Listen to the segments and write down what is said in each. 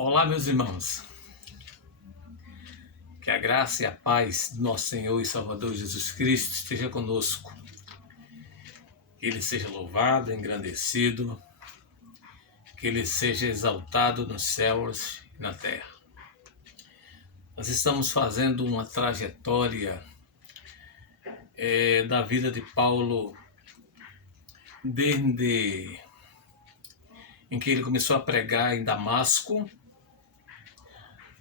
Olá, meus irmãos. Que a graça e a paz do nosso Senhor e Salvador Jesus Cristo esteja conosco. Que Ele seja louvado, engrandecido, que Ele seja exaltado nos céus e na terra. Nós estamos fazendo uma trajetória da vida de Paulo desde em que ele começou a pregar em Damasco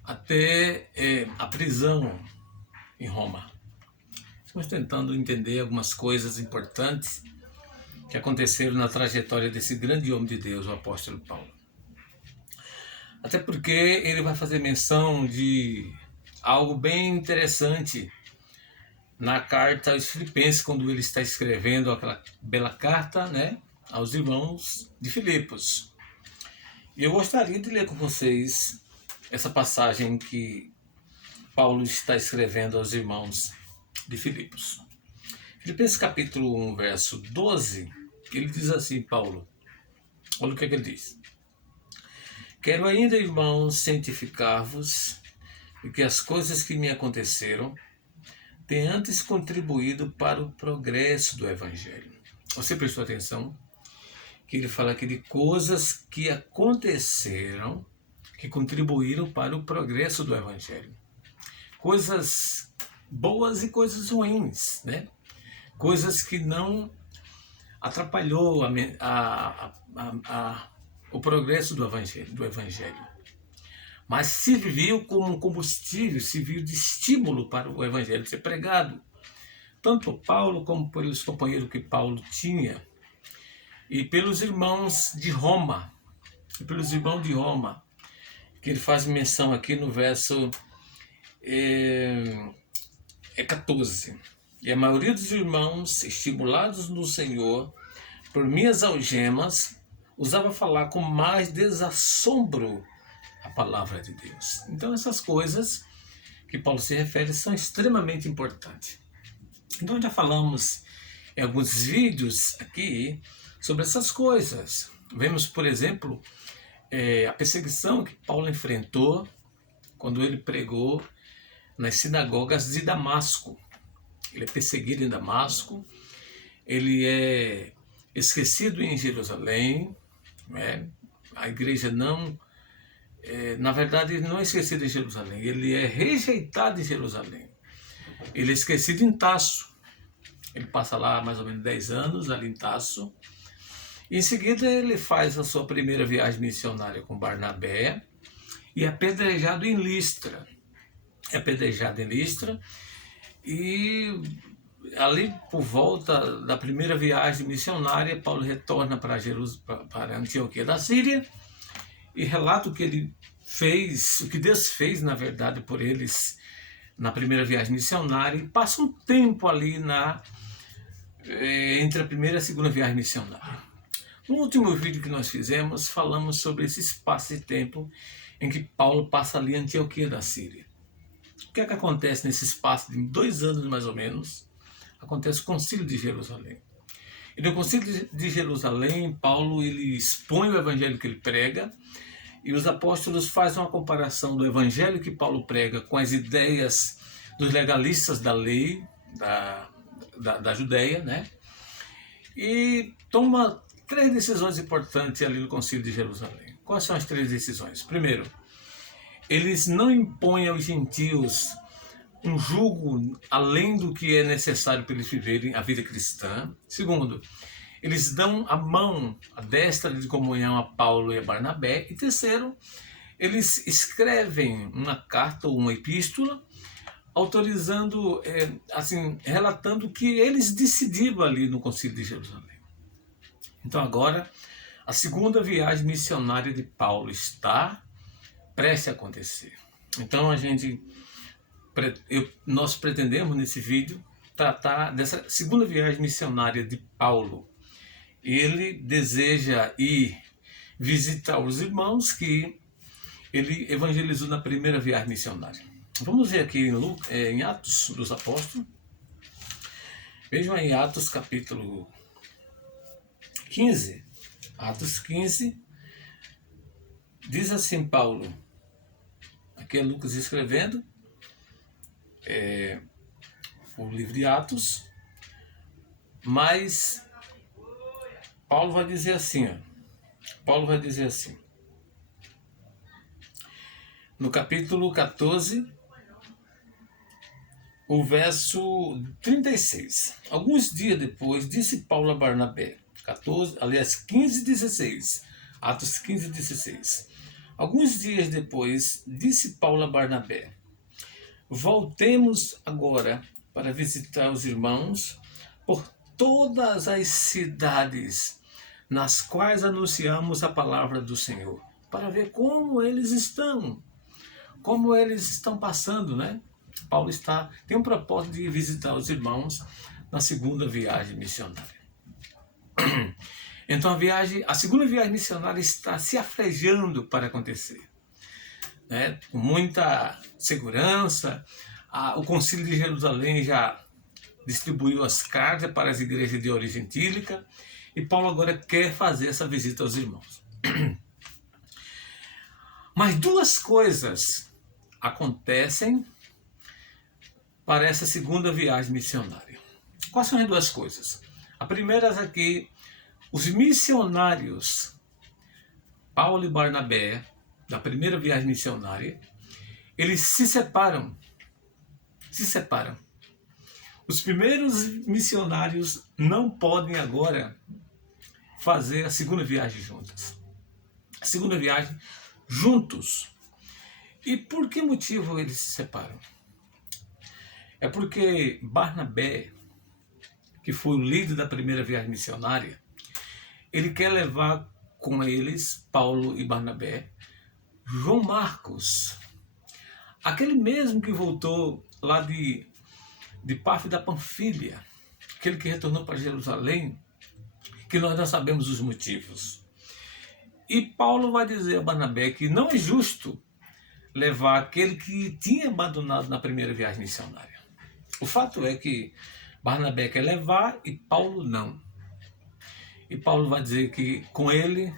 até a prisão em Roma. Estamos tentando entender algumas coisas importantes que aconteceram na trajetória desse grande homem de Deus, o apóstolo Paulo. Até porque ele vai fazer menção de algo bem interessante na carta aos Filipenses, quando ele está escrevendo aquela bela carta, aos irmãos de Filipos. E eu gostaria de ler com vocês essa passagem que Paulo está escrevendo aos irmãos de Filipos. Filipenses capítulo 1, verso 12, ele diz assim, Paulo, olha o que ele diz. Quero ainda, irmãos, cientificar-vos de que as coisas que me aconteceram têm antes contribuído para o progresso do Evangelho. Você prestou atenção? Que ele fala aqui de coisas que aconteceram, que contribuíram para o progresso do Evangelho. Coisas boas e coisas ruins, Coisas que não atrapalhou o progresso do Evangelho. Mas serviu como um combustível, serviu de estímulo para o Evangelho ser pregado. Tanto Paulo como pelos companheiros que Paulo tinha, e pelos irmãos de Roma, que ele faz menção aqui no verso 14. E a maioria dos irmãos, estimulados no Senhor, por minhas algemas, usava falar com mais desassombro a palavra de Deus. Então essas coisas que Paulo se refere são extremamente importantes. Então já falamos em alguns vídeos aqui sobre essas coisas. Vemos, por exemplo, a perseguição que Paulo enfrentou quando ele pregou nas sinagogas de Damasco. Ele é perseguido em Damasco, ele é esquecido em Jerusalém, A igreja não, na verdade, não é esquecido em Jerusalém, ele é rejeitado em Jerusalém. Ele é esquecido em Tarso. Ele passa lá mais ou menos 10 anos, ali em Tarso. Em seguida, ele faz a sua primeira viagem missionária com Barnabé e é apedrejado em Listra. E ali, por volta da primeira viagem missionária, Paulo retorna para Antioquia da Síria e relata o que ele fez, o que Deus fez, na verdade, por eles na primeira viagem missionária, e passa um tempo ali entre a primeira e a segunda viagem missionária. No último vídeo que nós fizemos, falamos sobre esse espaço de tempo em que Paulo passa ali em Antioquia da Síria. O que é que acontece nesse espaço de 2 anos, mais ou menos? Acontece o Concílio de Jerusalém. E no Concílio de Jerusalém, Paulo ele expõe o evangelho que ele prega, e os apóstolos fazem uma comparação do evangelho que Paulo prega com as ideias dos legalistas da lei, da Judéia, E toma 3 decisões importantes ali no Concílio de Jerusalém. Quais são as 3 decisões? Primeiro, eles não impõem aos gentios um jugo além do que é necessário para eles viverem a vida cristã. Segundo, eles dão a mão, a destra de comunhão a Paulo e a Barnabé. E terceiro, eles escrevem uma carta ou uma epístola autorizando, relatando o que eles decidiram ali no Concílio de Jerusalém. Então agora, a segunda viagem missionária de Paulo está prestes a acontecer. Então nós pretendemos nesse vídeo tratar dessa segunda viagem missionária de Paulo. Ele deseja ir visitar os irmãos que ele evangelizou na primeira viagem missionária. Vamos ver aqui em Atos dos Apóstolos. Vejam em Atos capítulo 15. Atos 15. Diz assim Paulo: que é Lucas escrevendo o livro de Atos, mas Paulo vai dizer assim, no capítulo 14, o verso 36. Alguns dias depois, disse Paulo a Barnabé, 15, 16, Atos 15, 16. Alguns dias depois, disse Paulo a Barnabé, voltemos agora para visitar os irmãos por todas as cidades nas quais anunciamos a palavra do Senhor, para ver como eles estão passando, né? Paulo tem um propósito de visitar os irmãos na segunda viagem missionária. Então a segunda viagem missionária está se afrejando para acontecer, né? Com muita segurança. O Concílio de Jerusalém já distribuiu as cartas para as igrejas de origem gentílica e Paulo agora quer fazer essa visita aos irmãos. Mas duas coisas acontecem para essa segunda viagem missionária. Quais são as duas coisas? A primeira é que os missionários Paulo e Barnabé, da primeira viagem missionária, eles se separam. Os primeiros missionários não podem agora fazer a segunda viagem juntos. A segunda viagem juntos. E por que motivo eles se separam? É porque Barnabé, que foi o líder da primeira viagem missionária, ele quer levar com eles, Paulo e Barnabé, João Marcos, aquele mesmo que voltou lá de Páfos da Panfilha, aquele que retornou para Jerusalém, que nós não sabemos os motivos. E Paulo vai dizer a Barnabé que não é justo levar aquele que tinha abandonado na primeira viagem missionária. O fato é que Barnabé quer levar e Paulo não. E Paulo vai dizer que com ele,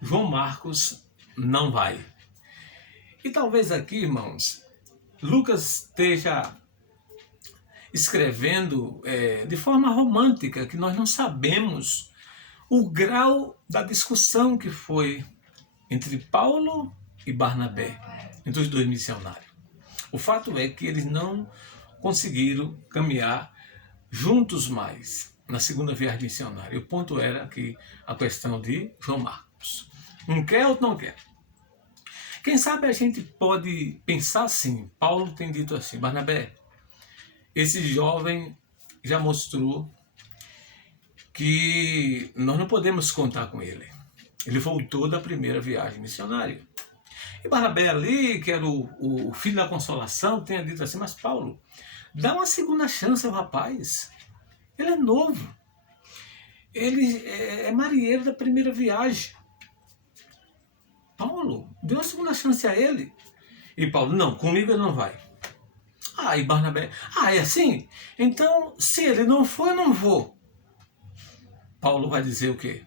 João Marcos não vai. E talvez aqui, irmãos, Lucas esteja escrevendo de forma romântica, que nós não sabemos o grau da discussão que foi entre Paulo e Barnabé, entre os dois missionários. O fato é que eles não conseguiram caminhar juntos mais na segunda viagem missionária. O ponto era que a questão de João Marcos. Um quer, outro não quer. Quem sabe a gente pode pensar assim. Paulo tem dito assim: Barnabé, esse jovem já mostrou que nós não podemos contar com ele. Ele voltou da primeira viagem missionária. E Barnabé ali, que era o filho da consolação, tenha dito assim: mas Paulo, dá uma segunda chance ao rapaz. Ele é novo. Ele é marinheiro da primeira viagem. Paulo, dê uma segunda chance a ele. E Paulo, não, comigo ele não vai. E Barnabé, é assim? Então, se ele não for, eu não vou. Paulo vai dizer o quê?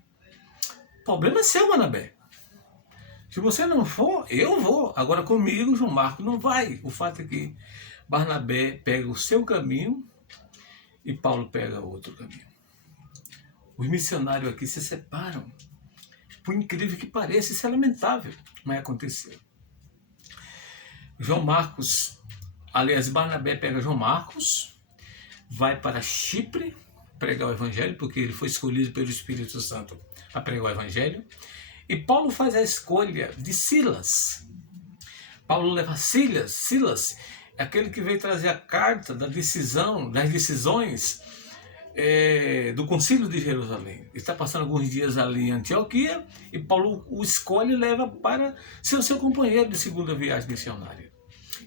O problema é seu, Barnabé. Se você não for, eu vou. Agora comigo, João Marcos não vai. O fato é que Barnabé pega o seu caminho e Paulo pega outro caminho. Os missionários aqui se separam. Por incrível que pareça, isso é lamentável, mas aconteceu. Barnabé pega João Marcos, vai para Chipre pregar o Evangelho, porque ele foi escolhido pelo Espírito Santo para pregar o Evangelho. E Paulo faz a escolha de Silas. Paulo leva Silas, aquele que veio trazer a carta das decisões do Concílio de Jerusalém. Ele está passando alguns dias ali em Antioquia e Paulo o escolhe e leva para ser o seu companheiro de segunda viagem missionária.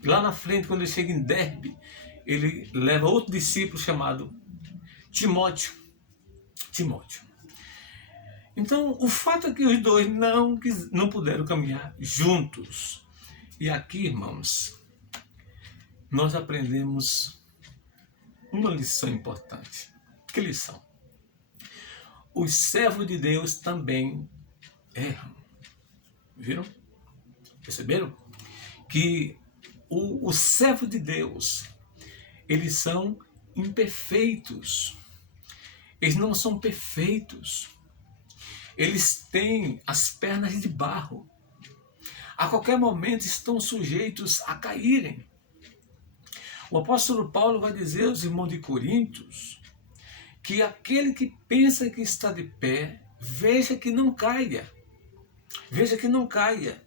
E lá na frente, quando ele chega em Derbe, ele leva outro discípulo chamado Timóteo. Então, o fato é que os dois não puderam caminhar juntos. E aqui, irmãos, nós aprendemos uma lição importante. Que lição? Os servos de Deus também erram. Viram? Perceberam? que o servo de Deus, eles são imperfeitos. Eles não são perfeitos. Eles têm as pernas de barro. A qualquer momento estão sujeitos a caírem. O apóstolo Paulo vai dizer aos irmãos de Coríntios que aquele que pensa que está de pé, veja que não caia. Veja que não caia.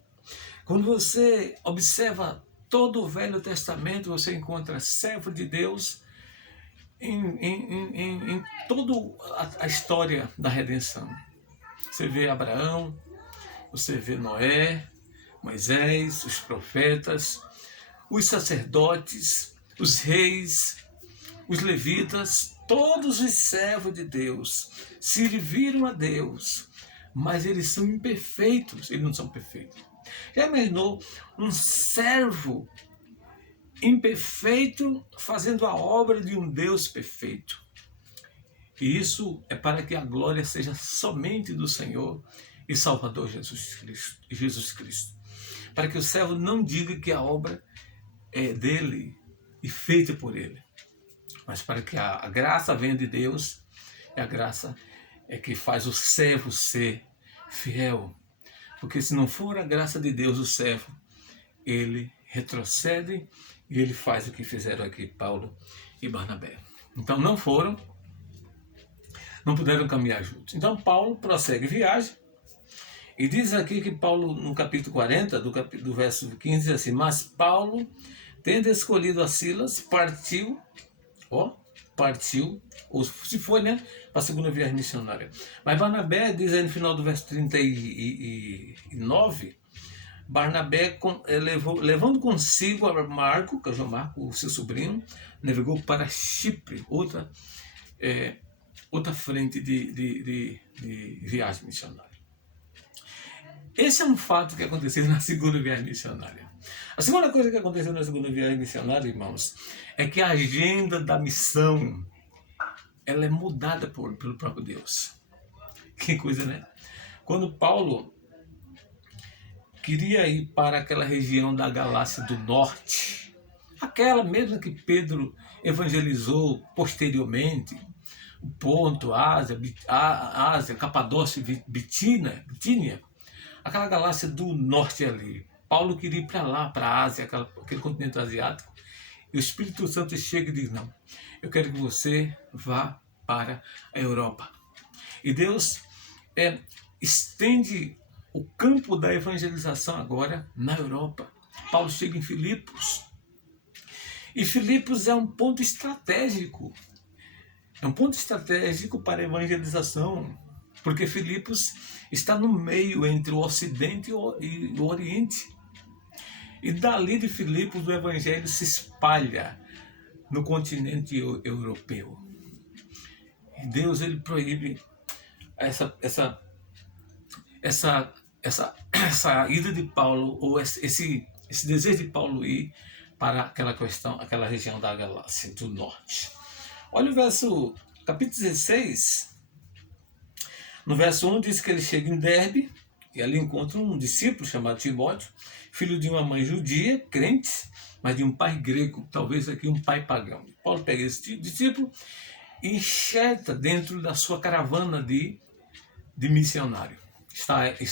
Quando você observa todo o Velho Testamento, você encontra servo de Deus em toda a história da redenção. Você vê Abraão, você vê Noé, Moisés, os profetas, os sacerdotes, os reis, os levitas, todos os servos de Deus serviram a Deus, mas eles são imperfeitos, eles não são perfeitos. Já imaginou um servo imperfeito fazendo a obra de um Deus perfeito? E isso é para que a glória seja somente do Senhor e Salvador Jesus Cristo. Para que o servo não diga que a obra é dele e feita por ele, mas para que a graça venha de Deus, e a graça é que faz o servo ser fiel. Porque se não for a graça de Deus, o servo, ele retrocede e ele faz o que fizeram aqui Paulo e Barnabé. Então não puderam caminhar juntos. Então Paulo prossegue viagem e diz aqui que Paulo, no capítulo 40, do verso 15, diz assim: mas Paulo, tendo escolhido a Silas, partiu, ou se foi, né, para a segunda viagem missionária. Mas Barnabé, diz aí no final do verso 39, Barnabé, levando consigo a Marco, que é João Marco, o seu sobrinho, navegou para Chipre, outra frente de viagem missionária. Esse é um fato que aconteceu na segunda viagem missionária. A segunda coisa que aconteceu na segunda viagem missionária, irmãos, é que a agenda da missão, ela é mudada pelo próprio Deus. Que coisa, né? Quando Paulo queria ir para aquela região da Galácia do Norte, aquela mesma que Pedro evangelizou posteriormente, o Ponto, Ásia, Capadócia, Bitínia, aquela Galácia do Norte ali. Paulo queria ir para lá, para a Ásia, aquele continente asiático. E o Espírito Santo chega e diz: não, eu quero que você vá para a Europa. E Deus estende o campo da evangelização agora na Europa. Paulo chega em Filipos. E Filipos é um ponto estratégico. É um ponto estratégico para a evangelização, porque Filipos está no meio entre o Ocidente e o Oriente. E dali de Filipos o evangelho se espalha no continente europeu. E Deus, ele proíbe essa ida de Paulo, ou esse desejo de Paulo ir para aquela região da Galácia do Norte. Olha o verso, capítulo 16, no verso 1 diz que ele chega em Derbe, e ali encontra um discípulo chamado Timóteo, filho de uma mãe judia, crente, mas de um pai grego, talvez aqui um pai pagão. Paulo pega esse discípulo e enxerta dentro da sua caravana de missionário.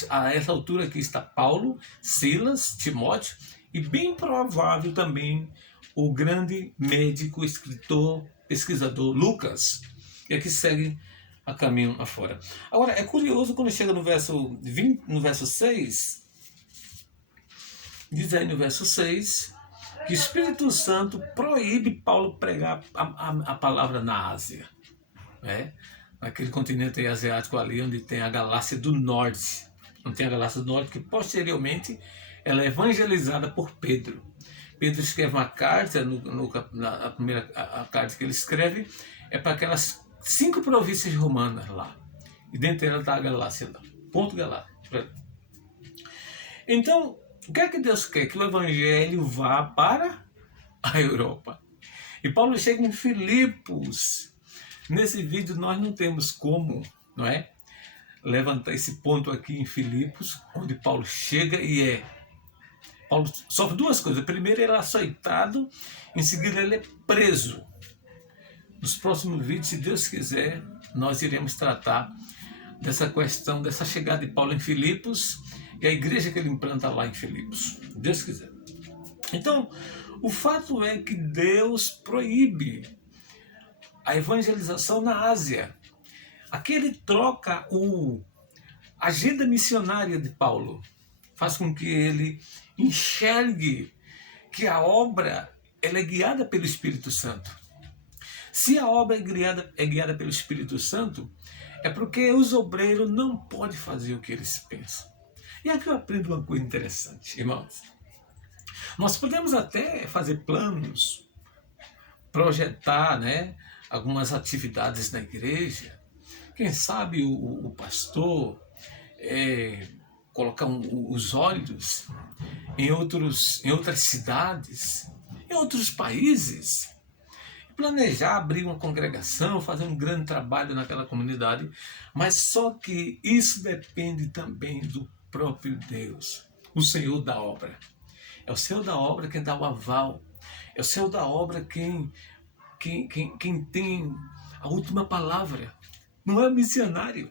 A essa altura aqui está Paulo, Silas, Timóteo e bem provável também o grande médico, escritor, pesquisador Lucas, e aqui segue a caminho afora. Agora, é curioso quando chega no verso 6, diz aí no verso 6, que o Espírito Santo proíbe Paulo pregar a palavra na Ásia, né? Naquele continente asiático ali, onde tem a Galácia do Norte. Não tem a Galácia do Norte, que posteriormente ela é evangelizada por Pedro. Pedro escreve uma carta, na primeira carta que ele escreve, é para aquelas 5 províncias romanas lá. E dentro dela está a Galácia lá. Ponto Galácia. Então, o que é que Deus quer? Que o evangelho vá para a Europa. E Paulo chega em Filipos. Nesse vídeo nós não temos como, não é, levantar esse ponto aqui em Filipos, onde Paulo chega e Paulo sofre duas coisas. Primeiro, ele é açoitado, em seguida, ele é preso. Nos próximos vídeos, se Deus quiser, nós iremos tratar dessa questão, dessa chegada de Paulo em Filipos e a igreja que ele implanta lá em Filipos. Deus quiser. Então, o fato é que Deus proíbe a evangelização na Ásia. Aqui ele troca a agenda missionária de Paulo. Faz com que ele enxergue que a obra ela é guiada pelo Espírito Santo. Se a obra é guiada pelo Espírito Santo, é porque os obreiros não podem fazer o que eles pensam. E aqui eu aprendo uma coisa interessante, irmãos. Nós podemos até fazer planos, projetar, algumas atividades na igreja. Quem sabe o pastor colocar os olhos em outras cidades, em outros países, planejar abrir uma congregação, fazer um grande trabalho naquela comunidade, mas só que isso depende também do próprio Deus, o Senhor da obra. É o Senhor da obra quem dá o aval, é o Senhor da obra quem tem a última palavra, não é o missionário.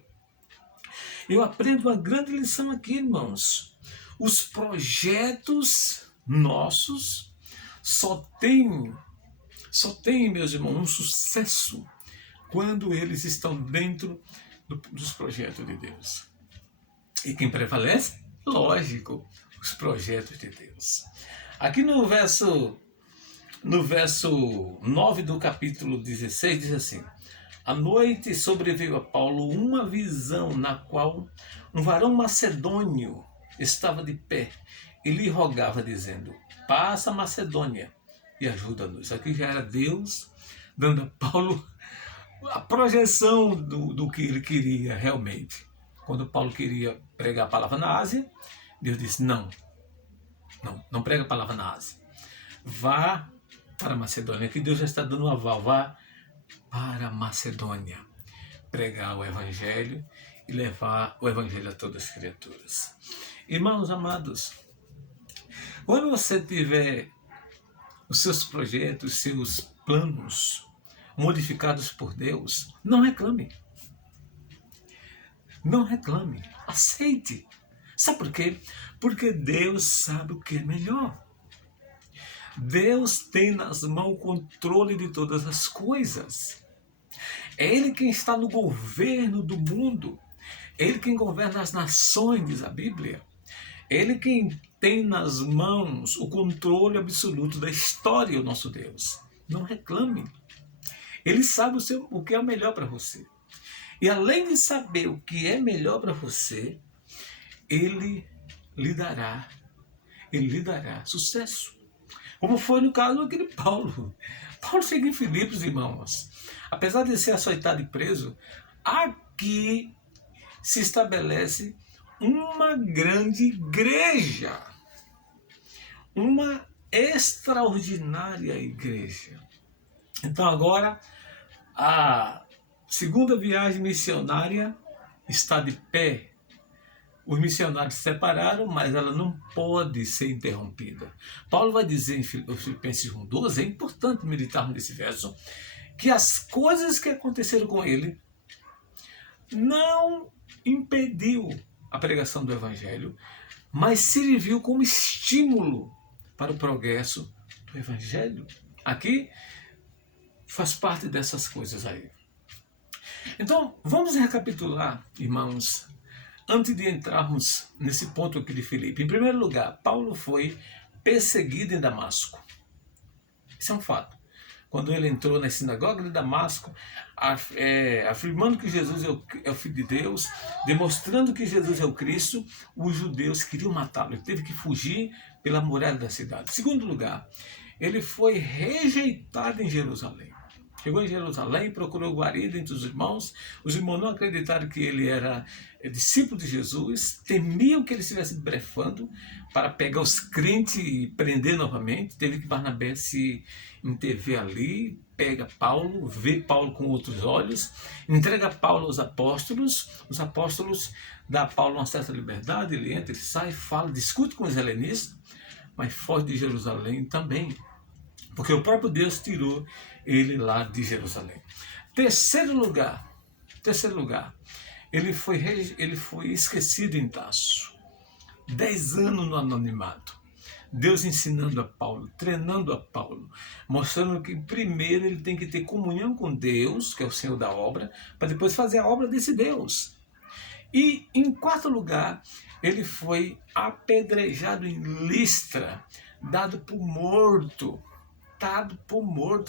Eu aprendo uma grande lição aqui, irmãos. Os projetos nossos só têm, meus irmãos, um sucesso quando eles estão dentro dos projetos de Deus. E quem prevalece? Lógico, os projetos de Deus. Aqui no verso 9 do capítulo 16 diz assim: à noite sobreveio a Paulo uma visão na qual um varão macedônio estava de pé e lhe rogava dizendo: passa a Macedônia e ajuda-nos. Aqui já era Deus dando a Paulo a projeção do que ele queria realmente. Quando Paulo queria pregar a palavra na Ásia, Deus disse: não prega a palavra na Ásia. Vá para a Macedônia, que Deus já está dando um aval. Vá para a Macedônia, pregar o Evangelho e levar o Evangelho a todas as criaturas. Irmãos amados, quando você tiver os seus projetos, os seus planos modificados por Deus, não reclame. Não reclame, aceite. Sabe por quê? Porque Deus sabe o que é melhor. Deus tem nas mãos o controle de todas as coisas. É Ele quem está no governo do mundo. É Ele quem governa as nações, diz a Bíblia. É Ele quem tem nas mãos o controle absoluto da história, o nosso Deus. Não reclame. Ele sabe o que é o melhor para você. E além de saber o que é melhor para você, Ele lhe dará sucesso. Como foi no caso aqui de Paulo. Paulo chega em Filipos, irmãos. Apesar de ser açoitado e preso, aqui se estabelece uma grande igreja. Uma extraordinária igreja. Então agora, a segunda viagem missionária está de pé. Os missionários se separaram, mas ela não pode ser interrompida. Paulo vai dizer em Filipenses 1,12, é importante meditarmos nesse verso, que as coisas que aconteceram com ele não impediu a pregação do Evangelho, mas serviu como estímulo para o progresso do Evangelho. Aqui faz parte dessas coisas aí. Então, vamos recapitular, irmãos, antes de entrarmos nesse ponto aqui de Filipe. Em primeiro lugar, Paulo foi perseguido em Damasco. Isso é um fato. Quando ele entrou na sinagoga de Damasco, afirmando que Jesus é o Filho de Deus, demonstrando que Jesus é o Cristo, os judeus queriam matá-lo. Ele teve que fugir pela muralha da cidade. Segundo lugar, ele foi rejeitado em Jerusalém. Chegou em Jerusalém, procurou guarida entre os irmãos não acreditaram que ele era discípulo de Jesus, temiam que ele estivesse blefando para pegar os crentes e prender novamente. Teve que Barnabé se intervir ali, pega Paulo, vê Paulo com outros olhos, entrega Paulo aos apóstolos, os apóstolos dão a Paulo uma certa liberdade, ele entra, ele sai, fala, discute com os helenistas, mas foge de Jerusalém também, porque o próprio Deus tirou ele lá de Jerusalém. Terceiro lugar, ele foi esquecido em Tarso. 10 anos no anonimato. Deus ensinando a Paulo, treinando a Paulo, mostrando que primeiro ele tem que ter comunhão com Deus, que é o Senhor da obra, para depois fazer a obra desse Deus. E em quarto lugar, ele foi apedrejado em Listra, dado por morto,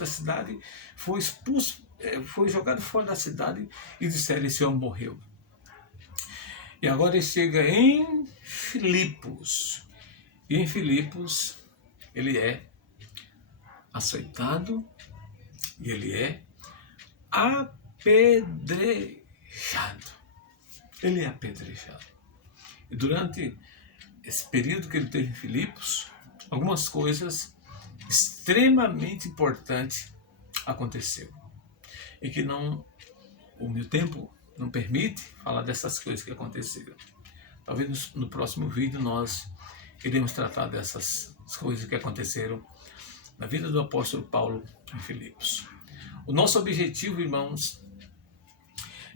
a cidade foi expulso, foi jogado fora da cidade e disseram: esse homem morreu. E agora ele chega em Filipos. E em Filipos ele é açoitado e ele é apedrejado. Ele é apedrejado. E durante esse período que ele teve em Filipos, algumas coisas extremamente importantes aconteceram. E que o meu tempo não permite falar dessas coisas que aconteceram. Talvez no próximo vídeo nós iremos tratar dessas coisas que aconteceram na vida do apóstolo Paulo em Filipos. O nosso objetivo, irmãos,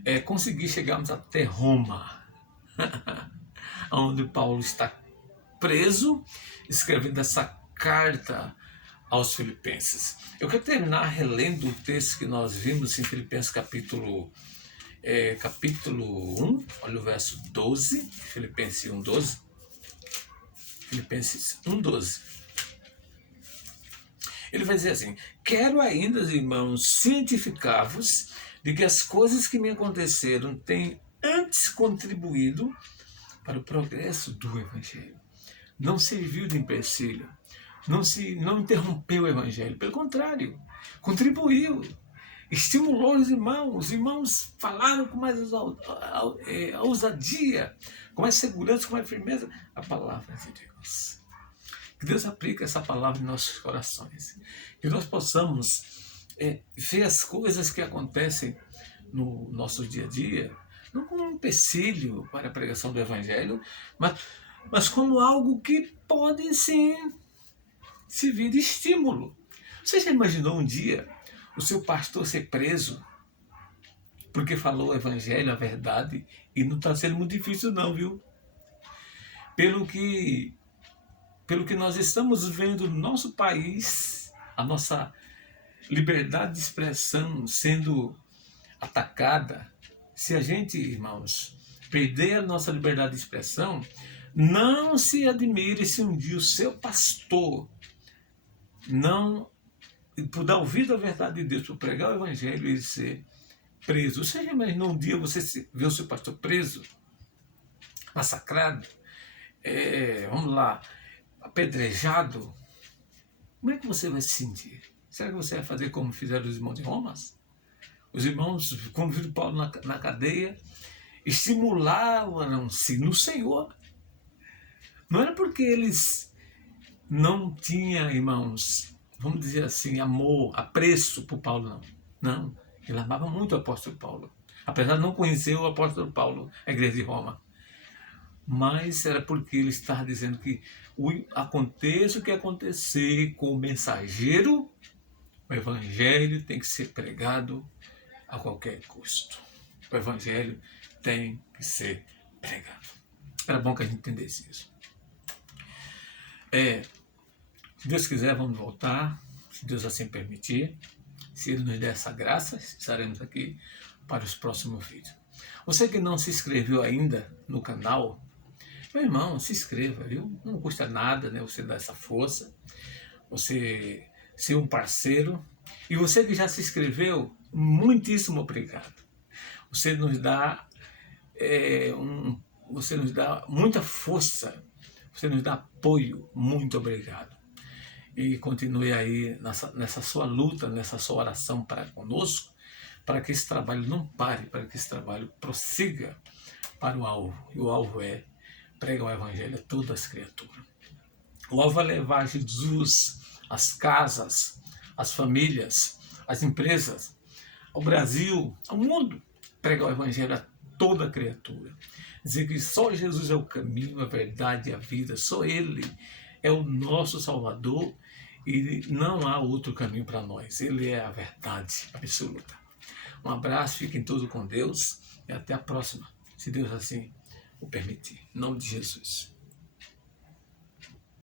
é conseguir chegarmos até Roma, onde Paulo está preso, escrevendo essa carta aos Filipenses. Eu quero terminar relendo o texto que nós vimos em Filipenses capítulo 1, olha o verso 12, Filipenses 1:12. Filipenses 1:12. Ele vai dizer assim: quero ainda, irmãos, cientificar-vos de que as coisas que me aconteceram têm antes contribuído para o progresso do Evangelho. Não serviu de empecilho, não interrompeu o Evangelho, pelo contrário, contribuiu, estimulou os irmãos falaram com mais ousadia, com mais segurança, com mais firmeza a palavra de Deus. Que Deus aplique essa palavra em nossos corações, que nós possamos ver as coisas que acontecem no nosso dia a dia, não como um empecilho para a pregação do Evangelho, mas como algo que pode sim servir de estímulo. Você já imaginou um dia o seu pastor ser preso porque falou o Evangelho, a verdade? E não está sendo muito difícil não, viu? Pelo que nós estamos vendo no nosso país, a nossa liberdade de expressão sendo atacada, se a gente, irmãos, perder a nossa liberdade de expressão, não se admire se um dia o seu pastor não puder ouvir a verdade de Deus, por pregar o Evangelho e ser preso. Você já imaginou um dia você ver o seu pastor preso, massacrado, vamos lá, apedrejado? Como é que você vai se sentir? Será que você vai fazer como fizeram os irmãos de Roma? Os irmãos, quando viram Paulo na cadeia, estimulavam-se no Senhor. Não era porque eles não tinham, irmãos, vamos dizer assim, amor, apreço por Paulo, não. Não, ele amava muito o apóstolo Paulo. Apesar de não conhecer o apóstolo Paulo, a igreja de Roma. Mas era porque ele estava dizendo que aconteça o que acontecer com o mensageiro, o Evangelho tem que ser pregado a qualquer custo. O Evangelho tem que ser pregado. Era bom que a gente entendesse isso. Se Deus quiser, vamos voltar, se Deus assim permitir. Se Ele nos der essa graça, estaremos aqui para os próximos vídeos. Você que não se inscreveu ainda no canal, meu irmão, se inscreva, viu? Não custa nada, né? Você dar essa força, você ser um parceiro. E você que já se inscreveu, muitíssimo obrigado. Você nos dá muita força, você nos dá apoio, muito obrigado. E continue aí nessa sua luta, nessa sua oração para conosco, para que esse trabalho não pare, para que esse trabalho prossiga para o alvo. E o alvo é pregar o Evangelho a todas as criaturas. O alvo é levar Jesus às casas, às famílias, às empresas, ao Brasil, ao mundo. Pregar o Evangelho a toda criatura. Dizer que só Jesus é o caminho, a verdade e a vida. Só Ele é o nosso Salvador e não há outro caminho para nós. Ele é a verdade absoluta. Um abraço, fiquem todos com Deus e até a próxima, se Deus assim o permitir. Em nome de Jesus.